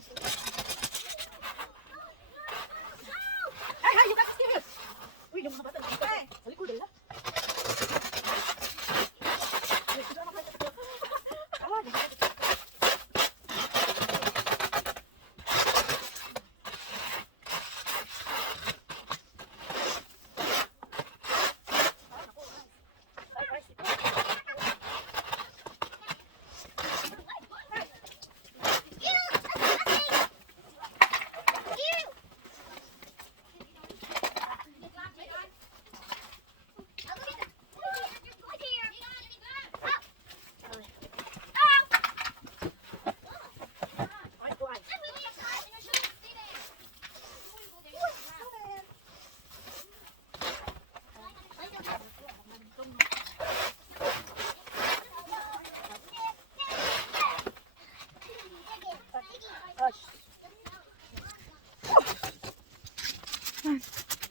Hey, you guys serious? Uy, yung mga bata na sa likod nila.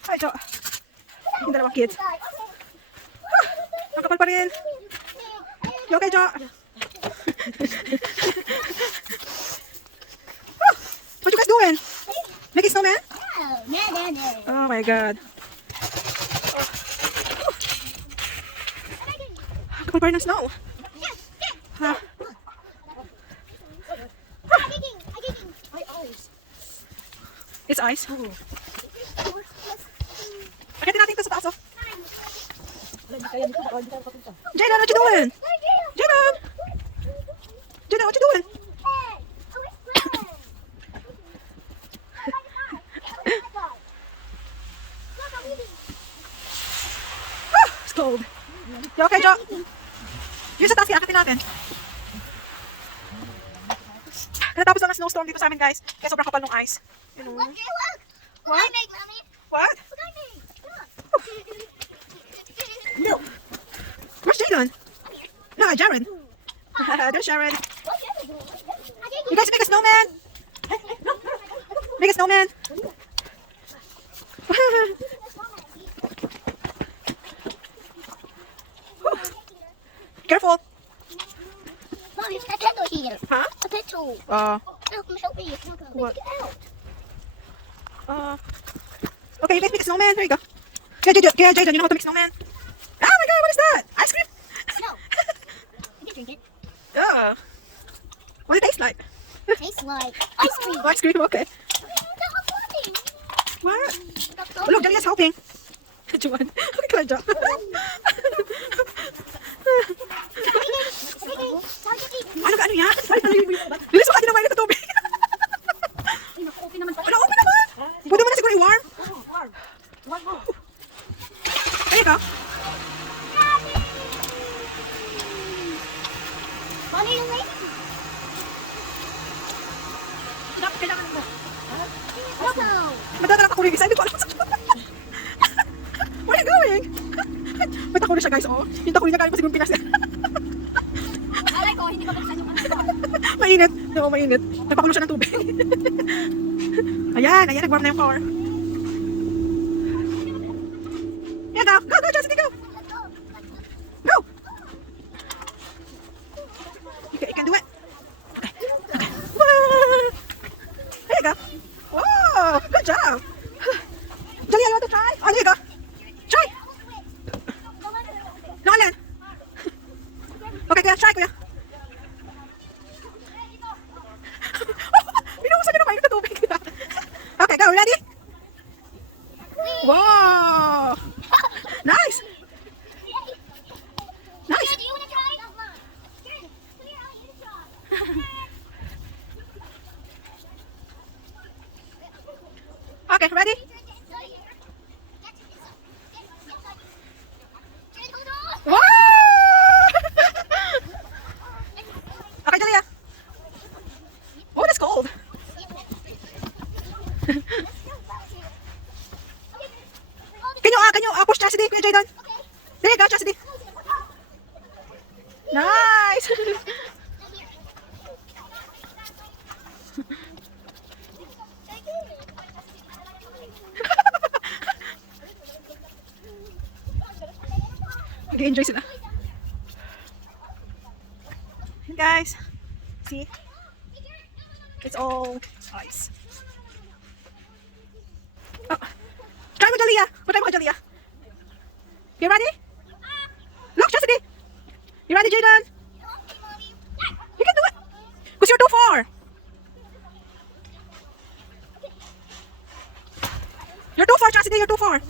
Hi, Jo. Yung dalawang kids. Ang kapal pa rin. You okay, Jo? What you guys doing? Making snowman? Oh my God. Ang kapal pa rin ng snow. Ha? It's ice. Akitin natin ito sa taas, oh. Jayden, what you doing? Jayden! Jayden, what you doing? It's cold. You okay, Jo? Yung sa taas, akitin natin. Natapos lang ang snowstorm dito sa amin, guys. Kaya sobrang kapal ng ice. You know? Look! What I make, Mommy? What? What I make? No. Where's Jayden? No, Jared. There's Jared. You guys make a snowman? Make a snowman. Careful. Mommy, a petal here. Huh? A petal. Help me. What? Get out. Okay, you guys make a snowman. There you go. Yeah, Jayden, you know how to make snowman? Oh my God, what is that? Ice cream? No. You can drink it. What does it taste like? Tastes like ice cream. Ice cream, okay. What? Oh, look, Dalia's helping. Juan. Okay, good job. Ano yan? Bilis mo ka din naman ito tubig. Open naman pa. Ano, open naman. Pwede mo na siguro i-warm. Warm. There you go. Mommy, yung lady. Kailangan mo. No. Madadala ako rin isa. Hindi ko alam sa Where are you going? May takuri siya, guys. Oh. Yung takuri niya galing pa siguro Pinas. Alay ko, hindi ko buksan yung ano. Mainit. Oo, mainit. Nagpakulo siya ng tubig. Ayan, nag-warm na yung car. Yan na. Go, Chastity, go. Go. You can do it. Okay. There you go. Wow, good job. Dalia, you want to try? Oh, there you go. Try. No, Alan. Okay, kuya. Try, kuya. Binuhusan niyo na mainit na tubig. Okay, go. Ready? Wow. Nice. Nice. Do you want to try? Okay, ready? Wow! Okay, Dalia. Oh, that's cold. Can you push Chastity, Kuya Jayden? There you go, Chastity. Nice. Nag-enjoy sila. Hey guys. See? It's all ice. Oh. Try with Jalea. Try with Jalea. You ready? Look, Chastity. You ready, Jaden? You can do it. Because you're too far. You're too far, Chastity. You're too far.